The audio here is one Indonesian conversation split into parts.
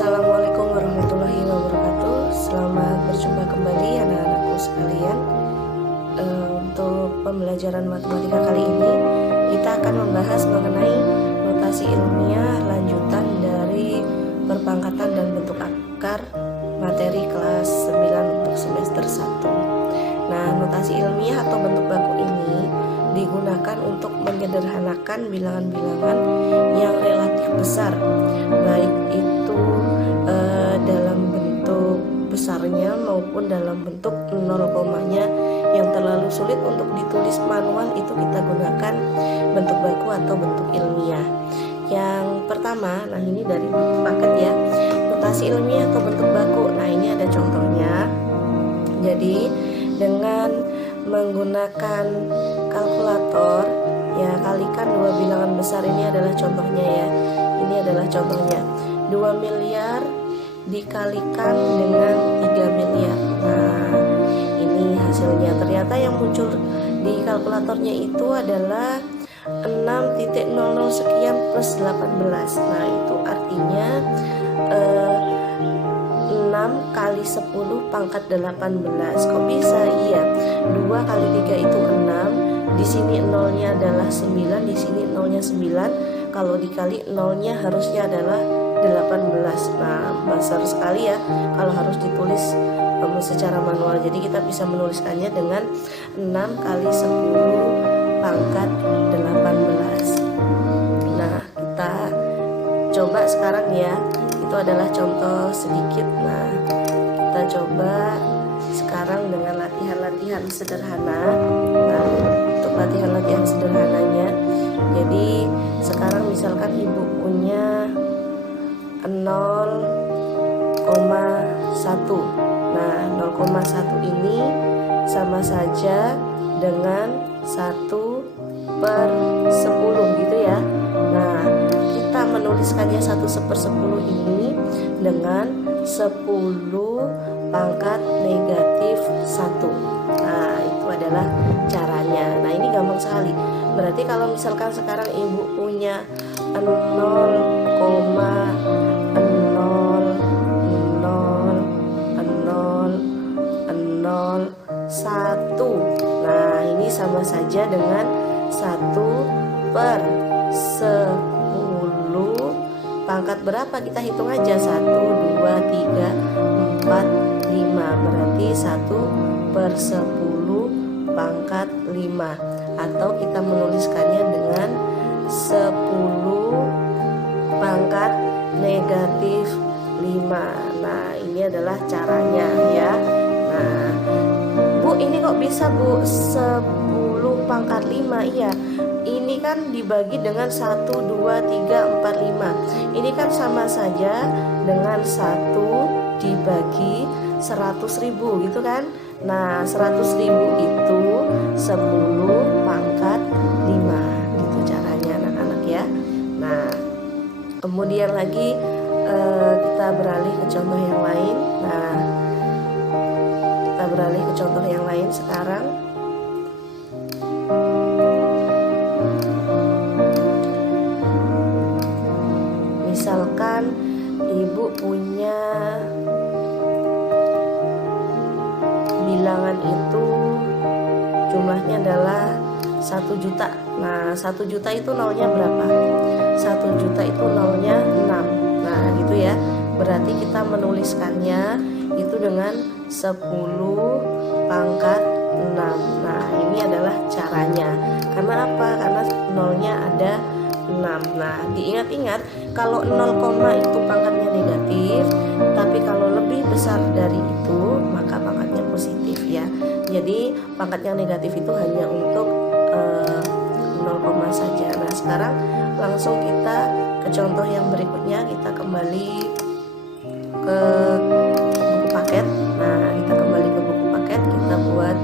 Assalamualaikum warahmatullahi wabarakatuh. Selamat berjumpa kembali anak-anakku sekalian. Untuk pembelajaran matematika kali ini kita akan membahas mengenai notasi ilmiah lanjutan dari perpangkatan dan bentuk akar materi kelas 9 untuk semester 1. Nah, notasi ilmiah atau bentuk baku ini digunakan untuk menyederhanakan bilangan-bilangan yang relatif besar, baik itu dalam bentuk besarnya maupun dalam bentuk 0 komanya yang terlalu sulit untuk ditulis manual. Itu kita gunakan bentuk baku atau bentuk ilmiah. Yang pertama, nah ini dari buku paket ya, notasi ilmiah atau bentuk baku. Nah, ini ada contohnya. Jadi dengan menggunakan kalkulator ya, kalikan dua bilangan besar. Ini adalah contohnya ya. Ini adalah contohnya. 2 miliar dikalikan dengan 3 miliar. Nah, ini hasilnya. Ternyata yang muncul di kalkulatornya itu adalah 6.00 sekian plus 18. Nah, itu artinya 6 kali 10 pangkat 18. Kok bisa? Iya, 2 kali 3 itu 6. Di sini nolnya adalah 9, di sini nolnya 9. Kalau dikali nolnya harusnya adalah 18. Nah, besar sekali ya kalau harus ditulis secara manual. Jadi kita bisa menuliskannya dengan 6 kali 10 pangkat 18. Nah, kita coba sekarang ya. Itu adalah contoh sedikit. Nah, kita coba sekarang dengan latihan-latihan sederhana. Nah, untuk latihan-latihan sederhananya, jadi sekarang misalkan ibu punya 0,1. Nah, 0,1 ini sama saja dengan 1/10 gitu ya. Nah, kita menuliskannya 1/10 ini dengan 10 pangkat negatif 1. Nah, itu adalah caranya. Nah, ini gampang sekali. Berarti kalau misalkan sekarang ibu punya 0,000001. Nah, ini sama saja dengan 1/10 pangkat berapa? Kita hitung aja. 1, 2, 3, 4, 5. Berarti 1/10 pangkat 5. Atau kita menuliskannya dengan 10 pangkat negatif 5. Nah, ini adalah caranya ya. Nah, Bu, ini kok bisa Bu 10 pangkat 5? Iya, ini kan dibagi dengan 1, 2, 3, 4, 5. Ini kan sama saja dengan 1 dibagi 100.000 gitu kan. Nah, 100.000 itu 10 pangkat 5. Gitu caranya anak-anak ya. Nah, kemudian lagi kita beralih ke contoh yang lain. Nah, kita beralih ke contoh yang lain sekarang. Misalkan ibu punya bilangan itu jumlahnya adalah 1 juta. Nah, 1 juta itu nolnya berapa? 1 juta itu nolnya 6. Nah, gitu ya. Berarti kita menuliskannya itu dengan 10 pangkat 6. Nah, ini adalah caranya. Karena apa? Karena nolnya ada 6. Nah, diingat-ingat kalau 0, itu pangkatnya negatif, tapi kalau lebih besar dari itu maka pangkatnya positif ya. Jadi pangkat yang negatif itu hanya untuk 0, saja. Nah, sekarang langsung kita ke contoh yang berikutnya. Kita kembali ke buku paket. Nah, kita kembali ke buku paket. Kita buat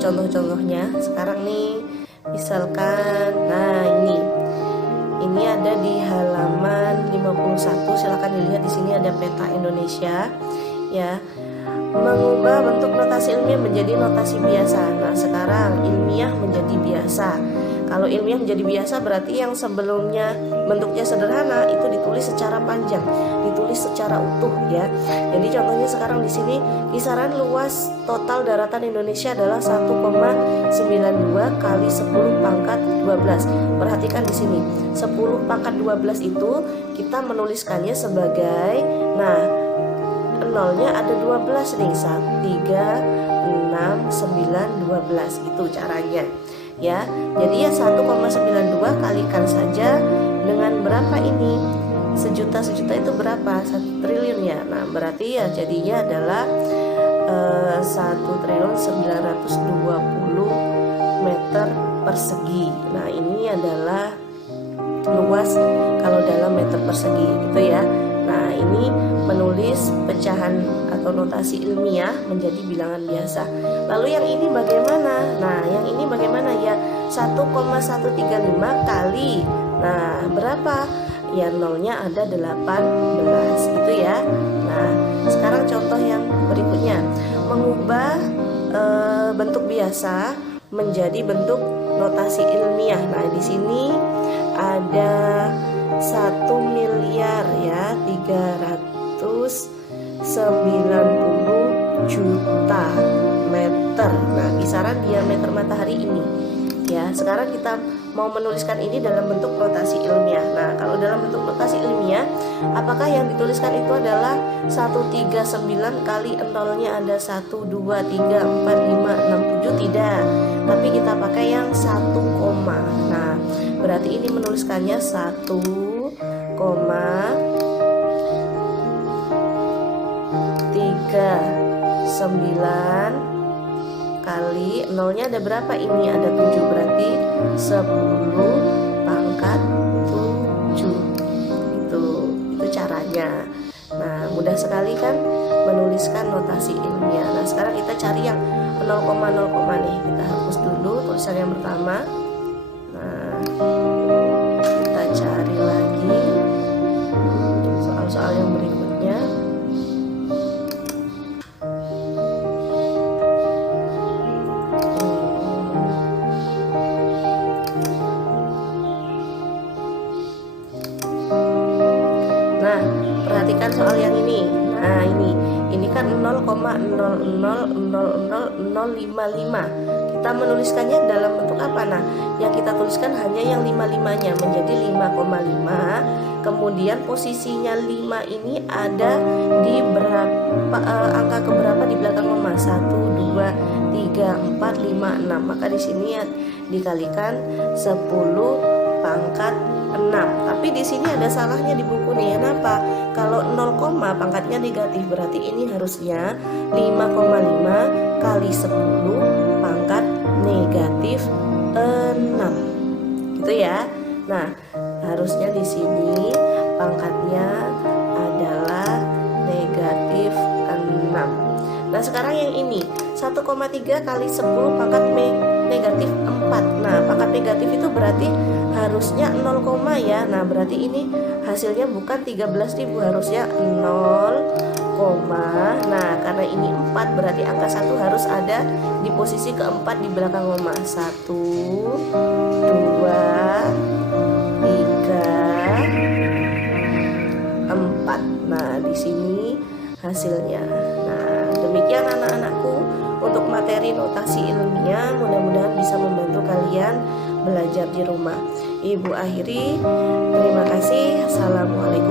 contoh-contohnya. Sekarang nih, misalkan, nah ini ada di halaman 51. Silakan dilihat, di sini ada peta Indonesia ya. Mengubah bentuk notasi ilmiah menjadi notasi biasa. Nah, sekarang ilmiah menjadi biasa. Kalau ilmiah menjadi biasa berarti yang sebelumnya bentuknya sederhana itu ditulis secara panjang, ditulis secara utuh ya. Jadi contohnya sekarang di sini kisaran luas total daratan Indonesia adalah 1,92 kali 10 pangkat 12. Perhatikan di sini 10 pangkat 12 itu kita menuliskannya sebagai, nah nolnya ada 12 nih, 3, 6, 9, 12 itu caranya ya. Jadi ya 1,92 kalikan saja dengan berapa ini, sejuta itu berapa, 1 triliun ya. Nah berarti ya jadinya adalah 1.920 meter persegi. Nah ini adalah luas kalau dalam meter persegi gitu ya. Nah ini menulis pecahan atau notasi ilmiah menjadi bilangan biasa. Lalu yang ini bagaimana? Nah yang ini bagaimana ya, 1,135 kali, nah berapa ya, nolnya ada 18 gitu ya. Nah sekarang contoh yang berikutnya, mengubah bentuk biasa menjadi bentuk notasi ilmiah. Nah di sini ada 1 miliar ya 390 juta meter. Nah kisaran diameter matahari ini ya. Sekarang kita mau menuliskan ini dalam bentuk notasi ilmiah. Nah kalau dalam bentuk notasi ilmiah, apakah yang dituliskan itu adalah 139 kali nolnya ada 1, 2, 3, 4, 5, 6, 7? Tidak, tapi kita pakai yang 1 koma. Nah berarti ini menuliskannya 1,39 kali nolnya ada berapa, ini ada 7, berarti 10 pangkat 7. Itu caranya. Nah mudah sekali kan menuliskan notasi ilmiah. Nah sekarang kita cari yang 0,0 nih. Kita hapus dulu tulisan yang pertama. Nah kita cari lagi soal-soal yang berikutnya. Nah, perhatikan soal yang ini. Nah, ini kan 0,000055. Kita menuliskannya dalam bentuk apa? Nah, yang kita tuliskan hanya yang 55-nya menjadi 5,5. Kemudian posisinya 5 ini ada di berapa, angka keberapa di belakang koma? 1, 2, 3, 4, 5, 6. Maka di sini ya dikalikan 10 pangkat 6. Tapi di sini ada salahnya di buku nih. Kenapa? Kalau 0, pangkatnya negatif, berarti ini harusnya 5,5 kali 10 pangkat negatif 6. Gitu ya. Nah, harusnya di sini pangkatnya adalah negatif 6. Nah, sekarang yang ini 1,3 kali 10 pangkat negatif 4. Nah, pangkat negatif itu berarti harusnya 0, ya. Nah, berarti ini hasilnya bukan 13.000, harusnya 0, nah karena ini 4 berarti angka 1 harus ada di posisi keempat di belakang koma. 1, 2, 3, 4. Nah, di sini hasilnya. Nah, demikian anak-anakku untuk materi notasi ilmiah, mudah-mudahan bisa membantu kalian belajar di rumah. Ibu akhiri, terima kasih. Assalamualaikum.